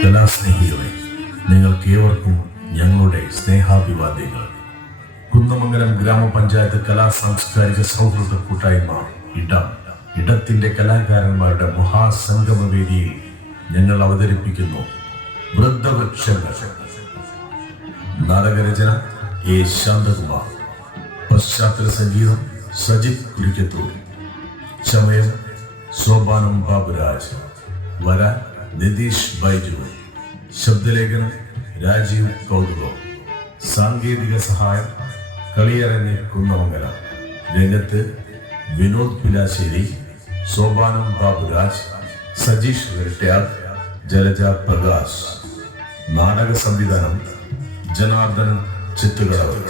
കലാസ്നേഹികളെ, നിങ്ങൾക്ക് ഏവർക്കും ഞങ്ങളുടെ സ്നേഹാഭിവാദ്യങ്ങൾ. കുന്നമംഗലം ഗ്രാമപഞ്ചായത്ത് കലാ സാംസ്കാരിക സൗഹൃദ കൂട്ടായ്മ ഇടത്തിന്റെ കലാകാരന്മാരുടെ മഹാസംഗമവേദിയിൽ ഞങ്ങൾ അവതരിപ്പിക്കുന്നു വൃദ്ധവൃക്ഷങ്ങൾ. നാടകരചന എ ശാന്തകുമാർ, പശ്ചാത്തല സംഗീതം സജിത് കുരിക്കത്തൂർ, ചമയം സോപാനം ബാബുരാജ്, വര നിതീഷ് ബൈജു, ശബ്ദലേഖനം രാജീവ് കൗതുകം, സാങ്കേതിക സഹായം കളിയരങ്ങ് കുന്നമംഗലം, രംഗത്ത് വിനോദ് പിലാശ്ശേരി, സോപാനം ബാബുരാജ്, സജീഷ് വെരട്ട്യാർ, ജലജ പ്രകാശ്. നാടക സംവിധാനം ജനാർദ്ദനൻ ചിത്തുകടവ്.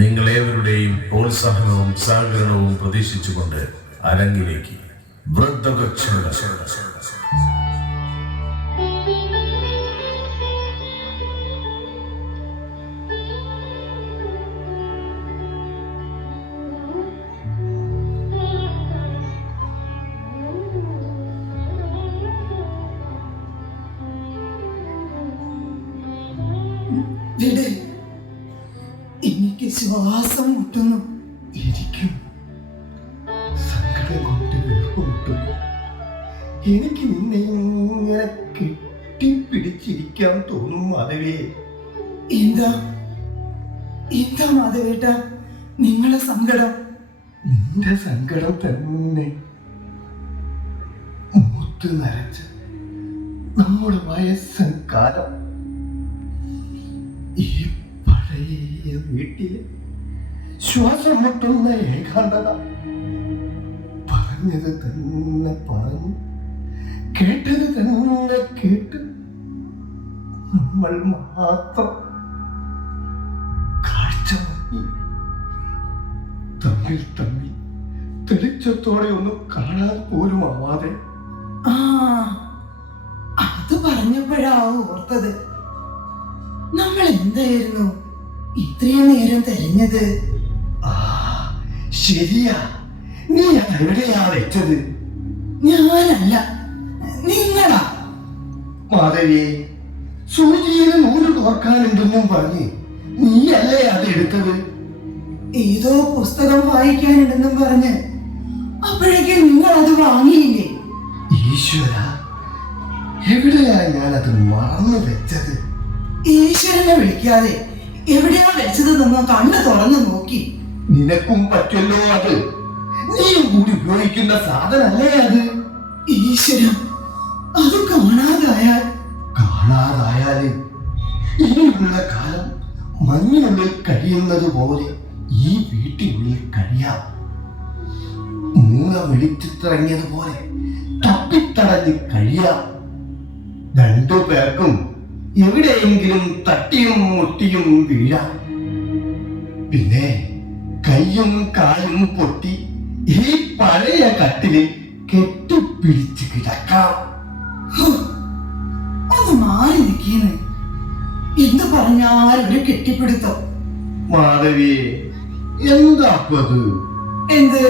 നിങ്ങളേവരുടെയും പ്രോത്സാഹനവും സഹകരണവും പ്രതീക്ഷിച്ചുകൊണ്ട് അരങ്ങിലേക്ക് വൃദ്ധവൃക്ഷങ്ങൾ. എനിക്ക് ശ്വാസം മുട്ടുന്നു. എനിക്കും സങ്കടം കൊണ്ട് വീർപ്പുമുട്ടുന്നു. എനിക്ക് നിന്നെ ഇങ്ങനെ കെട്ടിപ്പിടിച്ചിരിക്കാൻ തോന്നും മാധവേ. എന്താ മാധവേട്ട നിങ്ങളെ സങ്കടം? നിന്റെ സങ്കടം തന്നെ. മൂത്ത് നരച്ച് നമ്മുടെ വയസ്സൻ കാലം ഈ പഴയ വീട്ടില് ശ്വാസം മുട്ടുന്ന ഏകാന്തത. പറഞ്ഞത് തന്നെ പറഞ്ഞു, കേട്ടത് തന്നെ കേട്ട് നമ്മൾ മാത്രം കാഴ്ച വാങ്ങി തമ്മിൽ തെളിച്ചത്തോടെ ഒന്ന് കാണാൻ പോലും ആവാതെ. അത് പറഞ്ഞപ്പോഴാവും ഓർത്തത്. നമ്മൾ എന്തായിരുന്നു ഇത്രയും നേരം തെരഞ്ഞത്? ശരിയാ, നീ അതെവിടെയാ വെച്ചത്? ഞാനല്ല, നിങ്ങളാ. മാധവിയെ, സൂചിയിൽ നൂല് തോർക്കാനുണ്ടെന്നും പറഞ്ഞ് നീയല്ലേ അത് എടുത്തത്? ഏതോ പുസ്തകം വായിക്കാനുണ്ടെന്നും പറഞ്ഞ് അപ്പോഴേക്കും നിങ്ങൾ അത് വാങ്ങിയില്ലേ? ഈശ്വര, എവിടെയാ ഞാനത് മറന്നു വെച്ചത്? ഈശ്വരനെ വിളിക്കാതെ എവിടെയാ വെച്ചതെന്നോ കണ്ണ് തുറന്നു നോക്കി. നിനക്കും പറ്റല്ലോ അത്. നീയും കൂടി ഉപയോഗിക്കുന്ന സാധനല്ലേ അത്? ഈശ്വരം, അത് കാണാതായാല് ഇനിയുള്ള കാലം മഞ്ഞിനുള്ളിൽ കഴിയുന്നത് പോലെ ഈ വീട്ടിനുള്ളിൽ കഴിയാം. മൂങ്ങ വെളിച്ചിത്തിറങ്ങിയതുപോലെ തപ്പിത്തടഞ്ഞ് കഴിയാം. രണ്ടു പേർക്കും എവിടെയെങ്കിലും തട്ടിയും മുട്ടിയും വീഴാം. പിന്നെ കൈയും കാലും പൊട്ടി ഈ പഴയ കട്ടിലിൽ കെട്ടിപ്പിടിച്ച് കിടക്കാം. ഒന്ന് മാറി നിൽക്കുന്നു. എന്ത് പറഞ്ഞാൽ ഒരു കെട്ടിപ്പിടുത്തം. മാധവിയെ, എന്താപ്പത്? എന്ത്?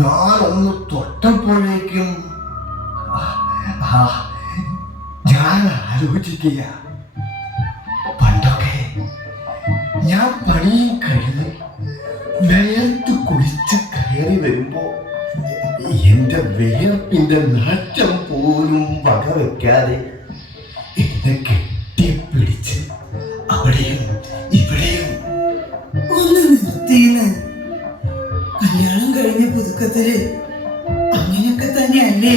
ഞാനൊന്ന് തൊട്ടപ്പോഴേക്കും ഞാൻ ആലോചിക്കുക. പണ്ടൊക്കെ ഞാൻ പണിയും കഴിഞ്ഞ് വേർത്ത് കുളിച്ച് കയറി വരുമ്പോ എന്റെ വേർപ്പിന്റെ നാറ്റം പോലും വകവെക്കാതെ എന്നെ കെട്ടിപ്പിടിച്ച് അവിടെയും ഇവിടെയും. ഒന്ന് നിർത്തിയെന്ന്. കല്യാണം കഴിഞ്ഞ പുതുക്കത്തില് അങ്ങനെയൊക്കെ തന്നെയല്ലേ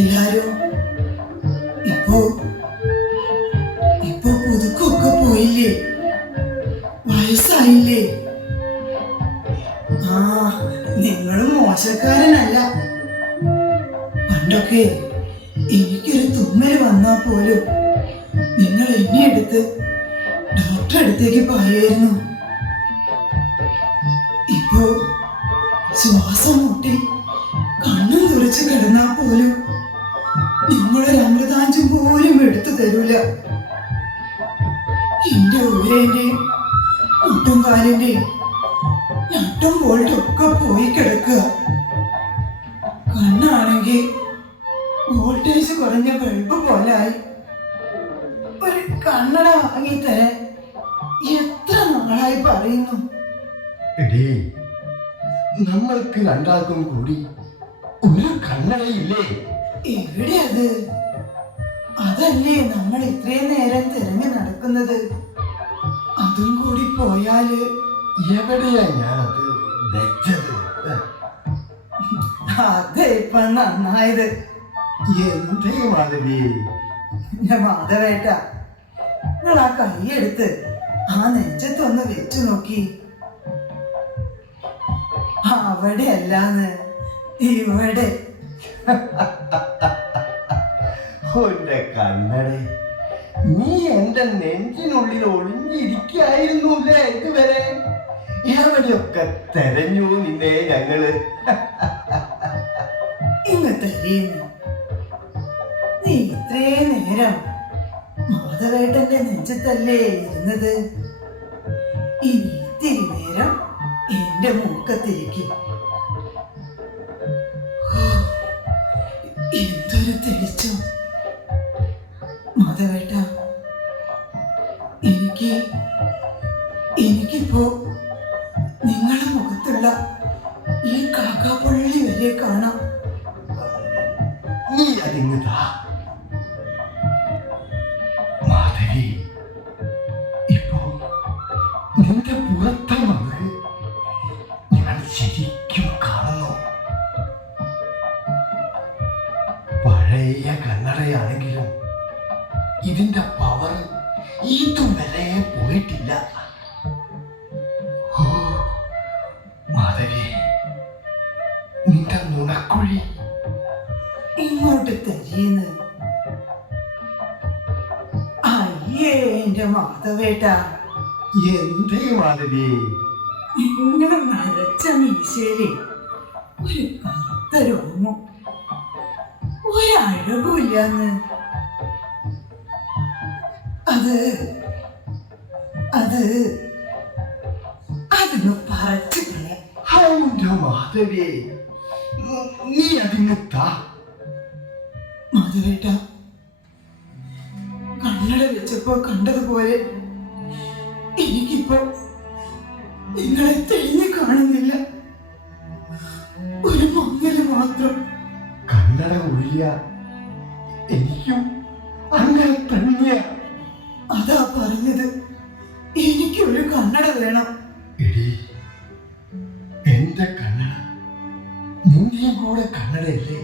എല്ലാരും? ഇപ്പൊ പുതുക്കൊക്കെ പോയില്ലേ? വയസ്സായില്ലേ? നിങ്ങളും മോശക്കാരനല്ല. പണ്ടൊക്കെ എനിക്കൊരു തുമ്മല് വന്നാ പോലും നിങ്ങൾ എന്നെ എടുത്ത് ഡോക്ടറെ അടുത്തേക്ക് പോയായിരുന്നു. ഇപ്പോ ശ്വാസം മുട്ടി കണ്ണും തുറച്ച് കിടന്നാ പോലും നിങ്ങളൊരു അമൃതാഞ്ചും പോലും എടുത്തു തരൂല. എന്റെ ഊരേന്റെയും മുട്ടും കാലിന്റെയും നട്ടും ബോൾട്ടും ഒക്കെ പോയി കിടക്കുക. കണ്ണാണെങ്കിൽ വോൾട്ടേജ് കുറഞ്ഞ ബൾബ് പോലായി. ഒരു കണ്ണട വാങ്ങിത്തരാൻ എത്ര നാളായി പറയുന്നു. എടീ, നമ്മൾക്ക് രണ്ടാൾക്കും കൂടി ഒരു കണ്ണടയില്ലേ? എവിടെ അത്? അതല്ലേ നമ്മൾ ഇത്രയും നേരം തിരഞ്ഞു നടക്കുന്നത്. അതും കൂടി പോയാല് എവിടെയാ ഞാനത് വെച്ചത്? അതെ ഇപ്പൊ നന്നായത്. എന്തേ മാധവി? മാധവേട്ട, നിങ്ങൾ ആ കൈയെടുത്ത് ആ നെഞ്ചത്തൊന്ന് വെച്ചു നോക്കി. അവിടെ അല്ലാന്ന് ഇവിടെ. എന്റെ കണ്ണടേ, നീ എന്റെ നെഞ്ചിനുള്ളിൽ ഒളിഞ്ഞിരിക്കായിരുന്നൂല്ലേ ഇതുവരെ? എവിടെയൊക്കെ തെരഞ്ഞു നിന്നെ ഞങ്ങള്. ഇന്ന് തരീന്ന്. നീ ഇത്രയും നേരം മാധവേട്ടന്റെ നെഞ്ചത്തല്ലേ ഇരുന്നത്. ഇനി ഇത്തിരി നേരം എന്റെ മൂക്കത്തിരിക്കും. എന്തൊരു തെളിച്ചം മാധവേട്ട. എനിക്കിപ്പോ നിങ്ങളുടെ മുഖത്തുള്ള ഈ കാക്കാപ്പുള്ളി വരെ കാണാം. നീ അതിങ്ങതാ മാധവി. ഇപ്പോ നിന്റെ പുറത്തെ മുഖ് ഞാൻ ശരിക്കും കാണുന്നു. പഴയ കണ്ണടയാണെങ്കിലും ഇതിന്റെ പവർ ഇതുവരെ പോയിട്ടില്ല. ഓ മാധവി, നിന്റെ നുണക്കുഴി ഇങ്ങോട്ട് തരീന്ന്. അയ്യേ എന്റെ മാധവേട്ട, എന്തേ മാധവി? നിങ്ങളെ നരച്ച മീശയില് ഒരു കറുത്ത രോമം, ഒരഴകുമില്ലാന്ന്. അതൊന്ന് പറച്ചു മാധവി, നീ അതിന് താ. മാധവേട്ട, കണ്ണട വെച്ചപ്പോ കണ്ടതുപോലെ എനിക്കിപ്പോ നിങ്ങളെ തെളിഞ്ഞു കാണുന്നില്ല. ഒരു മങ്ങല് മാത്രം. കണ്ണട ഒഴിയ എനിക്കും അങ്ങനെ തന്നെയാ. അതാ പറഞ്ഞത്, എനിക്കൊരു കണ്ണട വേണം. എടി, എന്റെ കണ്ണട നിന്റെയും കൂടെ കണ്ണടയല്ലേ?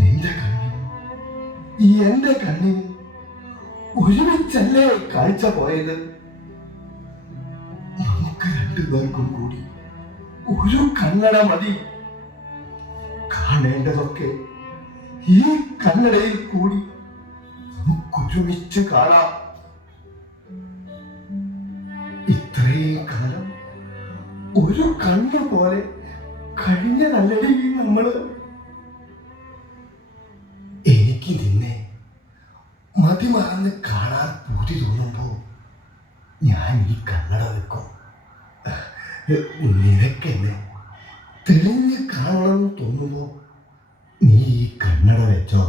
നിന്റെ കണ്ണിനും എന്റെ കണ്ണിനും ഒരുമിച്ചല്ലേ കാഴ്ച പോയത്? നമുക്ക് രണ്ടുപേർക്കും കൂടി ഒരു കണ്ണട മതി. കാണേണ്ടതൊക്കെ ഈ കണ്ണടയിൽ കൂടി നമുക്കൊരുമിച്ച് കാണാം. ഇത്രയും കാലം ഒരു കണ്ണ് പോലെ കഴിഞ്ഞതല്ലടി നമ്മള്. എനിക്ക് നിന്നെ മതിമറന്ന് കാണാൻ പൂതി തോന്നുമ്പോ ഞാൻ ഈ കണ്ണട വെക്കും. നിനക്കെന്നെ തെളിഞ്ഞ് കാണണം തോന്നുമ്പോ നീ ഈ കണ്ണട വെച്ചോ.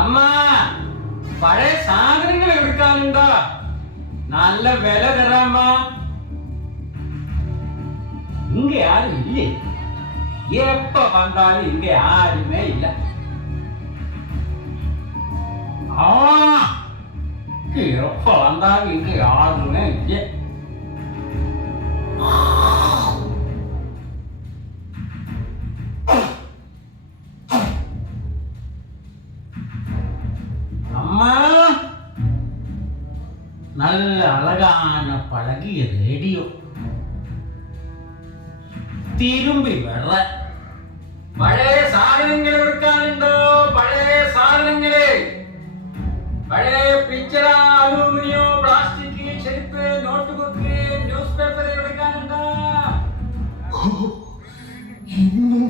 അമ്മ പഴയ സാധനങ്ങൾ എടുക്കാനുണ്ടോ? നല്ല വില തരാമ്മ. ഇങ്ങ ആരും ഇല്ലേ? എപ്പ വന്നാലും ഇങ്ങ ആരുമേ ഇല്ല. എപ്പ വന്നാലും ഇങ്ങ ആരുമേ ഇല്ല. அம்மா நல்ல அழகான பழகிய ரேடியோ திரும்பி வர்ற பழைய சாதனங்கள் இருக்கானுண்டோ? பழைய சாதனங்களே, பழைய பிக்சரா, அலுமினியம், பிளாஸ்டிக், செருப்பு, நோட்டு புக்கு, நியூஸ் பேப்பர் எடுக்கானுண்டோ? இன்னும்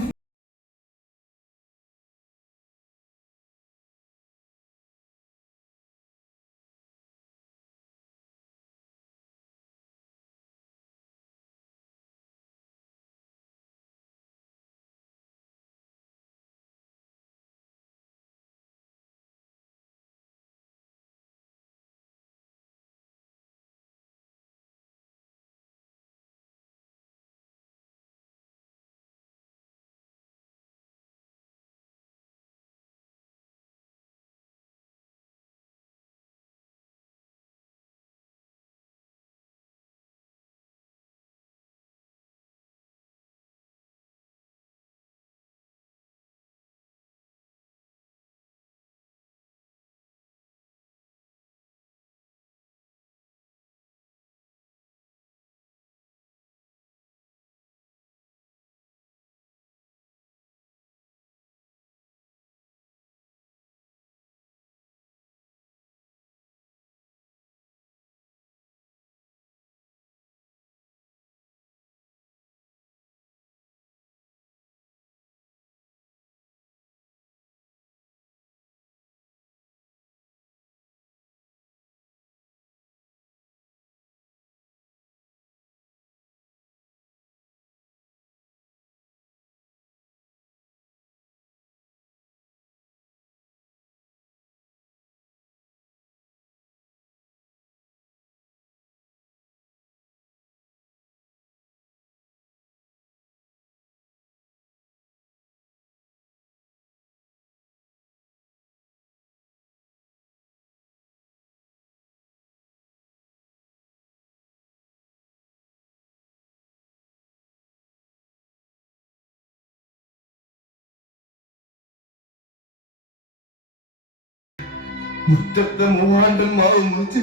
മുറ്റത്തെ മൂവാണ്ടൻ മാവ് മുറിച്ച്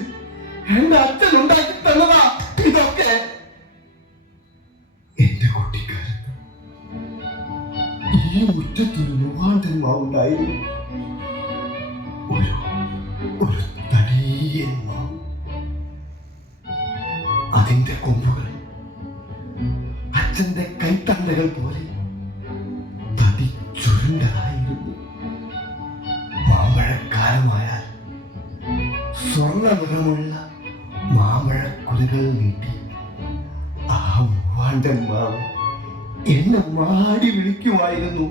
എന്റെ അച്ഛൻ ഉണ്ടാക്കി തന്നതാ ഇതൊക്കെ. എന്റെ കുട്ടിക്കാലത്ത് ഈ മുറ്റത്തൊരു മൂവാണ്ടൻ മാവുണ്ടായിരുന്നു. ഒരു തടിയൻ മാവ്. അതിന്റെ കൊമ്പുകൾ അച്ഛന്റെ കൈത്തണ്ടകൾ പോലെ തടിച്ചുരുണ്ടതായിരുന്നു. മാമ്പഴക്കാലമായാൽ സ്വർണ്ണ നിറമുള്ള മാമ്പഴക്കുലകൾ നീട്ടി ആ മൂവാണ്ടൻ മാവ് എന്നെ മാടി വിളിക്കുമായിരുന്നു.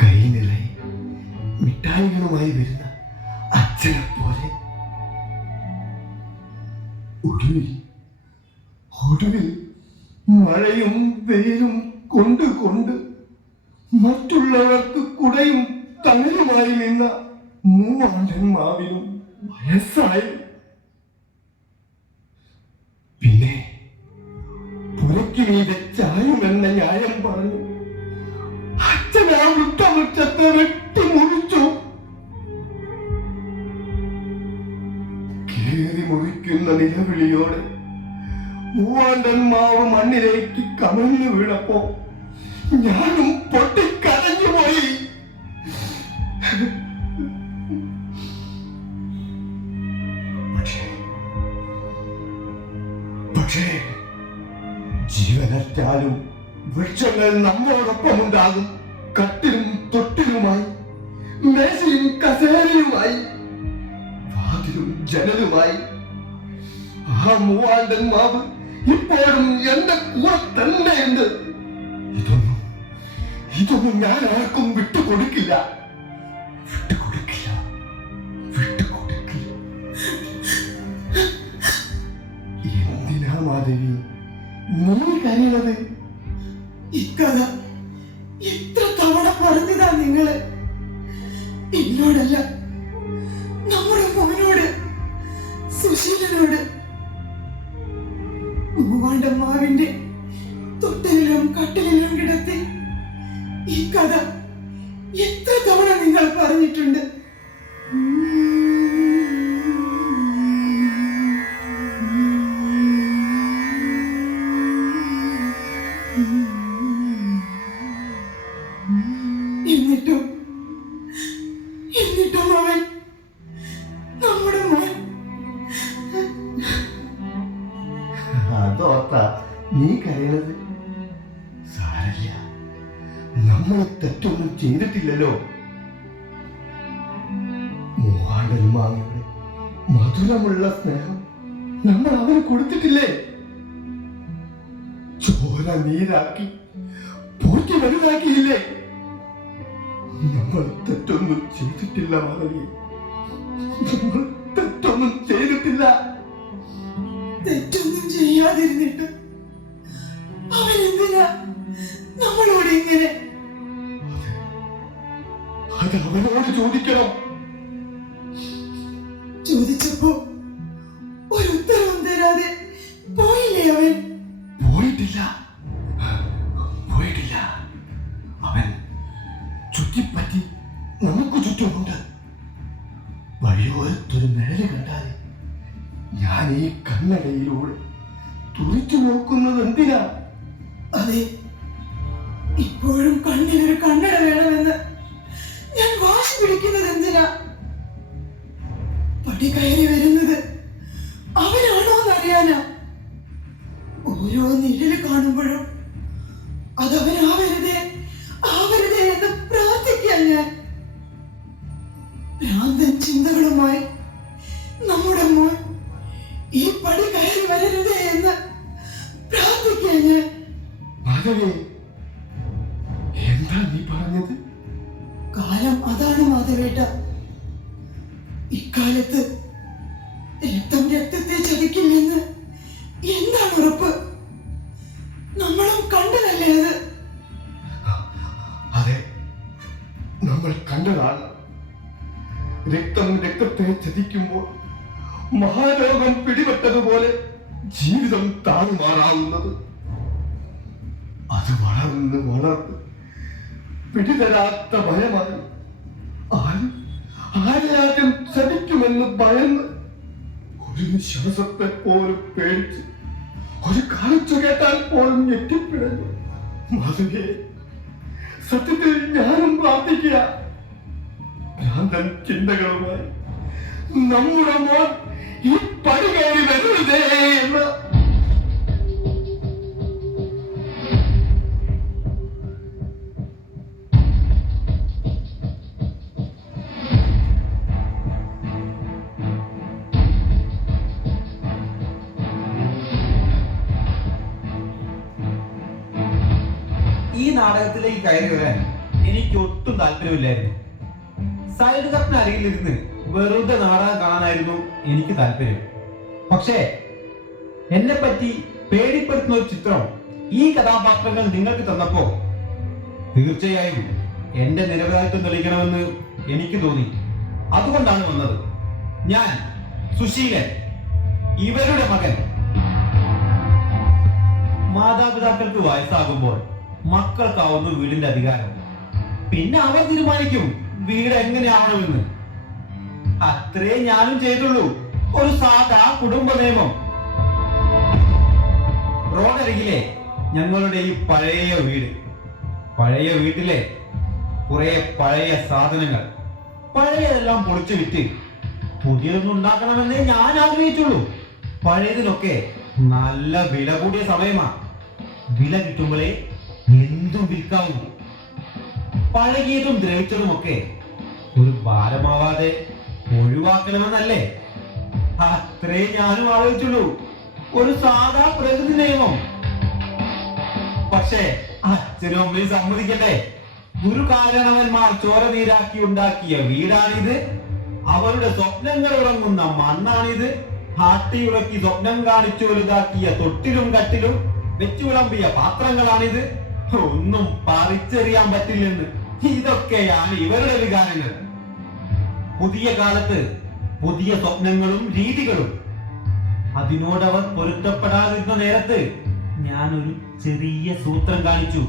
കൈ നിറയെ മിഠായികളുമായി വരുന്ന അച്ഛനെ പോലെ. ഒടുവിൽ മഴയും വെയിലും കൊണ്ട് മറ്റുള്ളവർക്ക് കുടയും തണലുമായി നിന്ന മൂവാണ്ടൻ മാവിനും വയസ്സായി. പിന്നെ പുരയ്ക്ക് മീതെ ചായുമെന്ന ന്യായം പറഞ്ഞു അച്ഛൻ ആ വൃക്ഷത്തെ വെട്ടി മുറിച്ചു. കീറി മുറിക്കുന്ന നിലവിളിയോടെ മൂവാണ്ടൻ മാവ് മണ്ണിലേക്ക് കമഴ്ന്നു വീണപ്പോ ഞാനും പൊട്ടിക്കരഞ്ഞുപോയി. പക്ഷേ ജീവനറ്റാലും വൃക്ഷങ്ങൾ നമ്മോടൊപ്പം ഉണ്ടാകും. കട്ടിലും തൊട്ടിലുമായി, മേശയും കസേരയുമായി, വാതിലും ജനലുമായി ആ മൂവാണ്ടൻ മാവ് ഇപ്പോഴും എന്റെ കൂടെ തന്നെയുണ്ട്. ഇതൊന്നും ഞാൻ ആർക്കും വിട്ടുകൊടുക്കില്ല. എന്തിനാ മാധവി നീ കരയുന്നത്? ഇക്കഥ എത്ര തവണ പറഞ്ഞതാ നിങ്ങള്. എന്നോടല്ല, നമ്മുടെ മോനോട്, സുശീലനോട്. മൂവാണ്ടൻ മാവിന്റെ തൊട്ടിലും കട്ടിലും കിടത്തി ഈ കഥ എത്ര തവണ നിങ്ങൾ പറഞ്ഞിട്ടുണ്ട്. എന്നിട്ടും അവൻ, നമ്മുടെ മോൻ. അതോർത്താ നീ കരയുന്നത്? സാരല്ല, നമ്മൾ തെറ്റൊന്നും ചെയ്തിട്ടില്ലല്ലോ. മൂവാണ്ടൻ മാങ്ങയുടെ മധുരമുള്ള സ്നേഹം നമ്മൾ അവന് കൊടുത്തിട്ടില്ലേ? ചോര നീരാക്കി പോറ്റി വലുതാക്കിയില്ലേ? നമ്മൾ തെറ്റൊന്നും ചെയ്തിട്ടില്ല മാധവി, നമ്മൾ തെറ്റൊന്നും ചെയ്തിട്ടില്ല. തെറ്റൊന്നും ചെയ്യാതിരുന്നിട്ട് അവൻ എന്തിനാ നമ്മളോട് ഇങ്ങനെ? അത് അവനോട് ചോദിക്കണം. ചോദിച്ചപ്പോ ഒരു ഉത്തരവും തരാതെ പോയില്ലേ അവൻ? പോയിട്ടില്ല. അവൻ ചുറ്റിപ്പറ്റി നമുക്ക് ചുറ്റുമുണ്ട്. വഴിയോരത്തൊരു നിഴല് കണ്ടാൽ ഞാൻ ഈ കണ്ണടയിലൂടെ തുറിച്ചു നോക്കുന്നത് എന്തിനാ? അതെ, ഇപ്പോഴും കണ്ണിനൊരു കണ്ണട വേണമെന്ന് ഞാൻ വാശി പിടിക്കുന്നത് എന്തിനാ? പടി കയറി വരുന്നത് അവനാണോ എന്നറിയാനാ. ഓരോ നിഴല് കാണുമ്പോഴും അതവനാവരുതേ എന്ന് പ്രാർത്ഥിക്കാൻ ഞാൻ. ഭ്രാന്തൻ ചിന്തകളുമായി നമ്മുടെ മോൻ ഈ പടി കയറി വരരുതേ എന്ന് പ്രാർത്ഥിക്കാൻ ഞാൻ. മാധവേ, എന്താ നീ പറഞ്ഞത്? കാലം അതാണ് മാധവേട്ട. ഇക്കാലത്ത് രക്തത്തെ ചതിക്കില്ലെന്ന് എന്താണ് ഉറപ്പ്? നമ്മളും കണ്ടതല്ലേ അത്? അതെ, നമ്മൾ കണ്ടതാണ്. രക്തത്തെ ചതിക്കുമ്പോൾ മഹാരോഗം പിടിപെട്ടതുപോലെ ജീവിതം താറുമാറാവുന്നത്. അത് വളർന്ന് പിടിതരാത്ത ഭയമായി ആരെയാദ്യം വീഴുമെന്ന് ഭയന്ന് ഒരു നിശ്വാസത്തെ പോലും പേടിച്ച് ഒരു കാലച്ചു കേട്ടാൽ പോലും ഞെട്ടിപ്പിഴഞ്ഞു. മാധവിയെ, സത്യത്തിൽ ഞാനും പ്രാർത്ഥിക്കുക, ഭ്രാന്തൻ ചിന്തകളുമായി നമ്മുടെ മോൻ ഈ പടി കയറി വരരുതേ എന്ന്. ഈ നാടകത്തിലേക്ക് കയറി വരാൻ എനിക്ക് ഒട്ടും താല്പര്യമില്ലായിരുന്നു. സൈഡ് കപ്പിന് അരികിലിരുന്ന് വെറുതെ നാടകം കാണാനായിരുന്നു എനിക്ക് താല്പര്യം. പക്ഷേ എന്നെ പറ്റി പേടിപ്പെടുത്തുന്ന ഒരു ചിത്രം ഈ കഥാപാത്രങ്ങൾ നിങ്ങൾക്ക് തന്നപ്പോ തീർച്ചയായും എന്റെ നിരപരാധിത്വം തെളിയിക്കണമെന്ന് എനിക്ക് തോന്നി. അതുകൊണ്ടാണ് വന്നത്. ഞാൻ സുശീലൻ, ഇവരുടെ മകൻ. മാതാപിതാക്കൾക്ക് വയസ്സാകുമ്പോൾ മക്കൾക്കാവുന്നു വീടിന്റെ അധികാരം. പിന്നെ അവർ തീരുമാനിക്കും വീട് എങ്ങനെയാവണമെന്ന്. അത്രേ ഞാനും ചെയ്തുള്ളൂ. ഒരു സാധാ കുടുംബ നിയമം. റോഡരികിലെ ഞങ്ങളുടെ ഈ പഴയ വീട്, പഴയ വീട്ടിലെ കുറെ പഴയ സാധനങ്ങൾ, പഴയതെല്ലാം പൊളിച്ചു വിറ്റ് പുതിയതൊന്നും ഉണ്ടാക്കണമെന്നേ ഞാൻ ആഗ്രഹിച്ചുള്ളൂ. പഴയതിനൊക്കെ നല്ല വില കൂടിയ സമയമാ. വില കിട്ടുമ്പോഴേ എന്തും വിൽക്കാവൂ. പഴകിയതും ദ്രവിച്ചതുമൊക്കെ ഒരു ഭാരമാവാതെ ഒഴിവാക്കണമെന്നല്ലേ? അത്രേ ഞാനും ആലോചിച്ചുള്ളൂ. ഒരു സാധാ പ്രകൃതി നിയമം. പക്ഷേ അച്ഛനും അമ്മയും സമ്മതിക്കണ്ടേ? ഗുരുകാരണവന്മാർ ചോര നീരാക്കി ഉണ്ടാക്കിയ വീടാണിത്. അവരുടെ സ്വപ്നങ്ങൾ ഉറങ്ങുന്ന മണ്ണാണിത്. ആട്ടിയുറക്കി സ്വപ്നം കാണിച്ചു വലുതാക്കിയ തൊട്ടിലും കട്ടിലും വെച്ചു വിളമ്പിയ പാത്രങ്ങളാണിത്. ഒന്നും പറിച്ചെറിയാൻ പറ്റില്ലെന്ന്. ഇതൊക്കെയാണ് ഇവരുടെ വികാരങ്ങൾ. പുതിയ കാലത്ത് പുതിയ സ്വപ്നങ്ങളും രീതികളും. അതിനോടവർ പൊരുത്തപ്പെടാതിരുന്ന നേരത്ത് ഞാനൊരു ചെറിയ സൂത്രം കാണിച്ചു.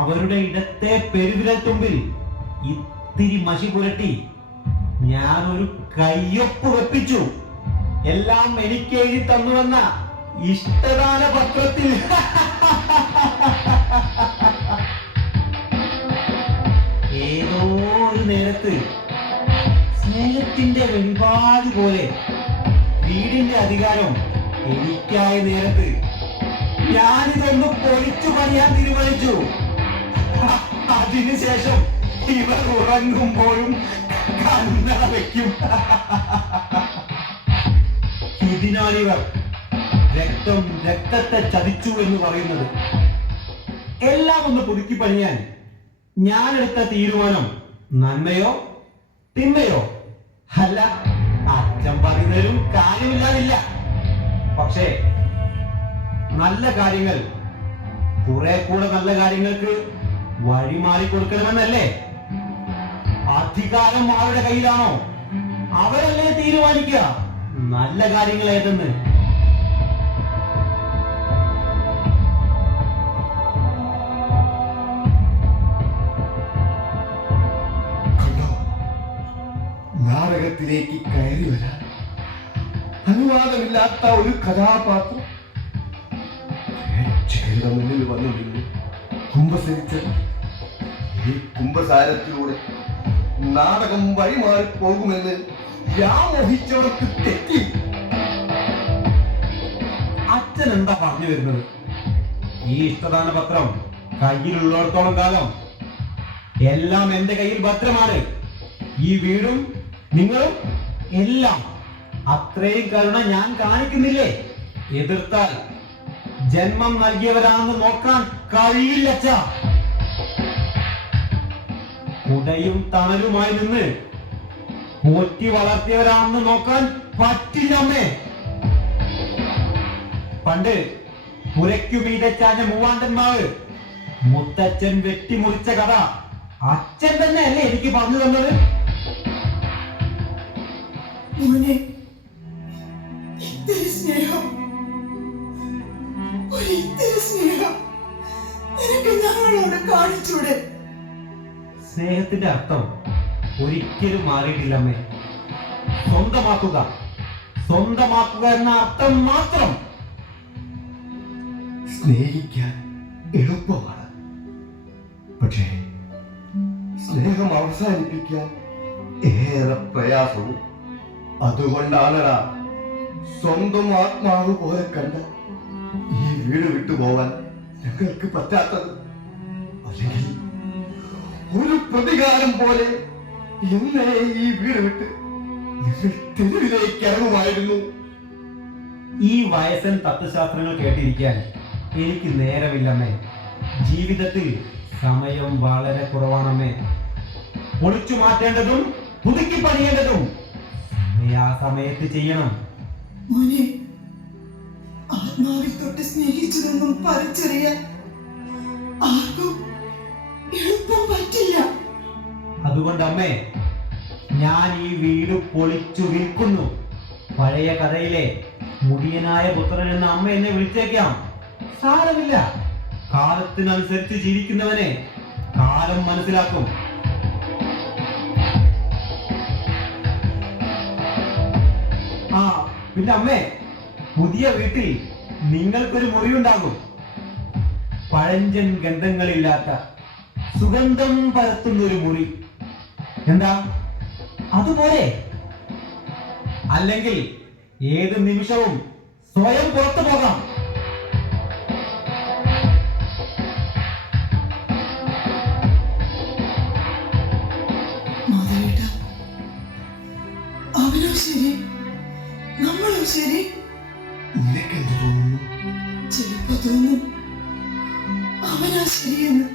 അവരുടെ ഇടത്തെ പെരുവിരൽ തുമ്പിൽ ഇത്തിരി മഷി പുരട്ടി ഞാനൊരു കയ്യൊപ്പ് വെപ്പിച്ചു. എല്ലാം എനിക്ക് എഴുതി തന്നുവെന്ന ഇഷ്ടദാന പത്രത്തിൽ. ഏതോ ഒരു നേരത്ത് സ്നേഹത്തിന്റെ വെളിപാട് പോലെ വീടിന്റെ അധികാരം എനിക്കായ നേരത്ത് ഞാനിതൊന്ന് പൊളിച്ചു പണിയാൻ തീരുമാനിച്ചു. അതിനുശേഷം ഇവർ ഉറങ്ങുമ്പോഴും കണ്ണട വയ്ക്കും. ഇതിനാണിവർ രക്തത്തെ ചതിച്ചു എന്ന് പറയുന്നത്. എല്ലാം ഒന്ന് പുതുക്കി പണിയാൻ ഞാനെടുത്ത തീരുമാനം നന്മയോ തിന്മയോ അല്ല. അച്ഛൻ പറയുന്നതിലും കാര്യമില്ലാതില്ല. പക്ഷേ നല്ല കാര്യങ്ങൾ കുറെ കൂടെ നല്ല കാര്യങ്ങൾക്ക് വഴിമാറി കൊടുക്കണമെന്നല്ലേ? അധികാരം അവരുടെ കയ്യിലാണോ? അവരല്ലേ തീരുമാനിക്കുക നല്ല കാര്യങ്ങൾ ഏതെന്ന്. നാടകത്തിലേക്ക് കയറി വരാൻ അനുവാദമില്ലാത്ത ഒരു കഥാപാത്രം പ്രേക്ഷകരുടെ മുന്നിൽ വന്നു നിന്ന് കുംഭസരിച്ച ഈ കുംഭസാരത്തിലൂടെ നാടകം വഴിമാറിപ്പോകുമെന്ന് വ്യാമോഹിച്ചവർക്ക് തെറ്റി. അച്ഛൻ എന്താ പറഞ്ഞു വരുന്നത്? ഈ ഇഷ്ടദാന പത്രം കയ്യിലുള്ളിടത്തോളം കാലം എല്ലാം എന്റെ കയ്യിൽ ഭദ്രമാണ്. ഈ വീടും നിങ്ങളും എല്ലാം. അത്രയും കരുണ ഞാൻ കാണിക്കുന്നില്ലേ? എതിർത്താൽ ജന്മം നൽകിയവരാണെന്ന് നോക്കാൻ കഴിയില്ല. കുടയും തണലുമായി നിന്ന് പോറ്റി വളർത്തിയവരാണെന്ന് നോക്കാൻ പറ്റില്ലമ്മേ. പണ്ട് പുരയ്ക്കു മീതെ ചാഞ്ഞ മൂവാണ്ടന്മാവ് മുത്തച്ഛൻ വെട്ടിമുറിച്ച കഥ അച്ഛൻ തന്നെ അല്ലേ എനിക്ക് പറഞ്ഞു തന്നത്? മോനെ, ഇത്തിരി സ്നേഹം, ഒരിത്തിരി സ്നേഹം നിനക്ക് ഞങ്ങളോട് കാണിച്ചൂടെ? സ്നേഹത്തിന്റെ അർത്ഥം ഒരിക്കലും മാറിയിട്ടില്ലമ്മേ. സ്വന്തമാക്കുക. സ്വന്തമാക്കുക എന്ന അർത്ഥം മാത്രം. സ്നേഹിക്കാൻ എളുപ്പമാണ്, പക്ഷേ സ്നേഹം അവസാനിപ്പിക്കാൻ ഏറെ പ്രയാസവും. അതുകൊണ്ടാണടാ സ്വന്തം ആത്മാവ് പോലെ കണ്ട ഈ വീട് വിട്ടുപോവാൻ ഞങ്ങൾക്ക് പറ്റാത്തത്. അല്ലെങ്കിൽ ഒരു പ്രതികാരം പോലെ എന്നെ ഈ വീട് വിട്ട് ഞങ്ങൾ തെരുവിലേക്ക് ഇറങ്ങുമായിരുന്നു. ഈ വയസ്സൻ തത്വശാസ്ത്രങ്ങൾ കേട്ടിരിക്കാൻ എനിക്ക് നേരമില്ലമ്മേ. ജീവിതത്തിൽ സമയം വളരെ കുറവാണമ്മേ. പൊളിച്ചു മാറ്റേണ്ടതും പുതുക്കി പണിയേണ്ടതും ആ സമയത്ത് ചെയ്യണം. മോനെ, ആത്മാവിൽ തൊട്ട് സ്നേഹിച്ചതൊന്നും പറിച്ചറിയാൻ ആർക്കും എളുപ്പം പറ്റില്ല. അതുകൊണ്ട് അമ്മേ, ഞാൻ ഈ വീട് പൊളിച്ചു വിൽക്കുന്നു. പഴയ കഥയിലെ മുടിയനായ പുത്രൻ എന്ന അമ്മ എന്നെ വിളിച്ചേക്കാം. സാരമില്ല, കാലത്തിനനുസരിച്ച് ജീവിക്കുന്നവനെ കാലം മനസ്സിലാക്കും. ആ പിന്നെ അമ്മേ, പുതിയ വീട്ടിൽ നിങ്ങൾക്കൊരു മുറിയുണ്ടാകും. പഴഞ്ചൻ ഗന്ധങ്ങളില്ലാത്ത സുഗന്ധം പരത്തുന്നൊരു മുറി. എന്താ, അതുപോലെ? അല്ലെങ്കിൽ ഏത് നിമിഷവും സ്വയം പുറത്തു പോകാം. മാധവേട്ട, അവനോ ശരി, നമ്മളോ ശരി? നിനക്കെന്ത് തോന്നുന്നു? ചിലപ്പോ തോന്നും അവനാ ശരിയെന്ന്.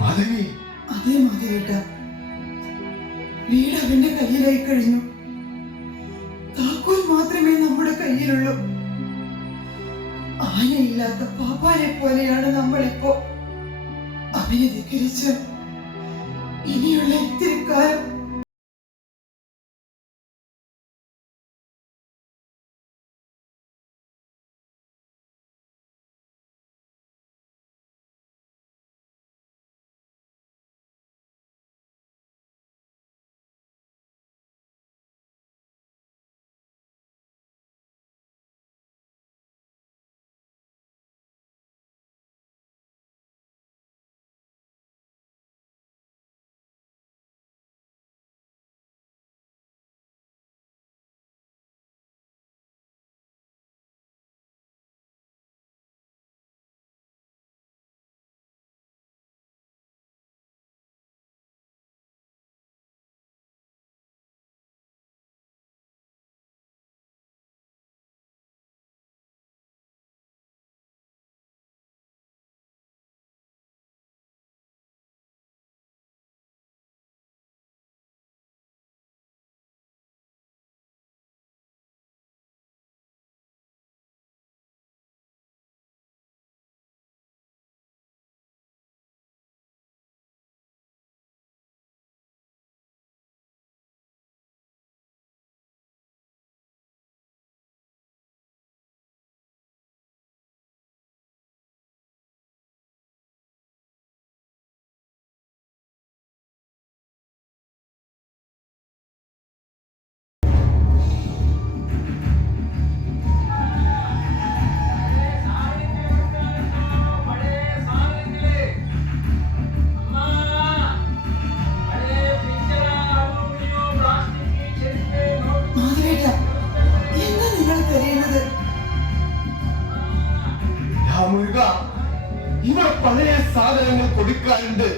മാധവി, അതേ മാധവേട്ട, വീട് അവന്റെ കയ്യിലായി കഴിഞ്ഞു. താക്കോൽ മാത്രമേ നമ്മുടെ കയ്യിലുള്ളൂ. ആനയില്ലാത്ത പാപ്പാനെ പോലെയാണ് നമ്മളിപ്പോ. അവനെ ധിക്കരിച്ച് ഇനിയുള്ള ഇത്തിരി കാലം ഇവിടെ പഴയ സാധനങ്ങൾ കൊടുക്കാറുണ്ട്.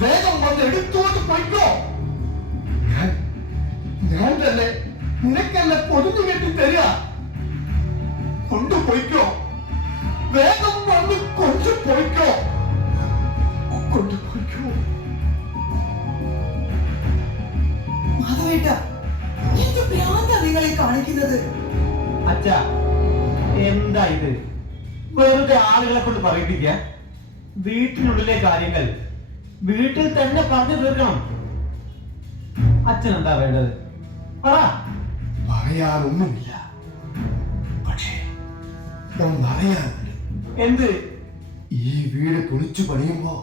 വേഗം വന്ന് എടുത്തുകൊണ്ട് പോയിക്കോ. ഞാൻ തന്നെ നിനക്കെന്നെ പൊതിഞ്ഞു കെട്ടി തരിക. കൊണ്ടുപോയിക്കോ, വേഗം വന്ന് കൊണ്ടുപോയിക്കോ, കൊണ്ടുപോയിക്കോ. മാധവേട്ട, എന്ത് ഭ്രാന്താ നിങ്ങളെ കാണിക്കുന്നത്? അച്ഛാ, എന്താ ഇത്? വെറുതെ ആളുകളെ കൊണ്ട് പറയിപ്പിക്ക. വീട്ടിനുള്ളിലെ കാര്യങ്ങൾ വീട്ടിൽ തന്നെ പറഞ്ഞു തീർക്കണം. അച്ഛൻ എന്താ വേണ്ടത്? പറ. പറയാനൊന്നുമില്ല, പക്ഷേ ഒന്നറിയാനുണ്ട്. എന്ത്? ഈ വീട് പൊളിച്ചു പണിയുമ്പോ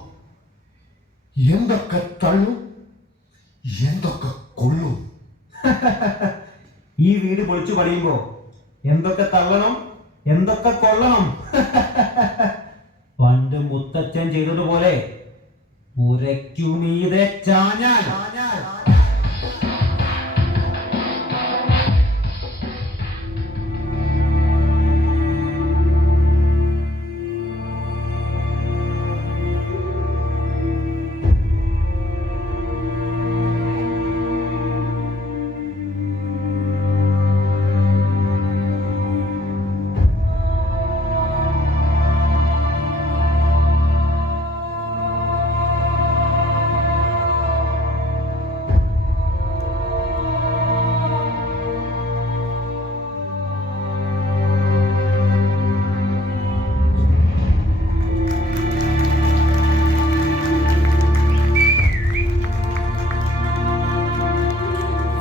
എന്തൊക്കെ തള്ളും, എന്തൊക്കെ കൊള്ളും. ഈ വീട് പൊളിച്ചു പണിയുമ്പോ എന്തൊക്കെ തള്ളണം, എന്തൊക്കെ കൊള്ളണം. പണ്ട് മുത്തച്ഛൻ ചെയ്തതുപോലെ പുരയ്ക്കുമീതെ ചാഞ്ഞാൽ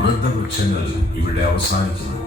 വൃദ്ധവൃക്ഷങ്ങൾ ഇവിടെ അവസാനിക്കുന്നു.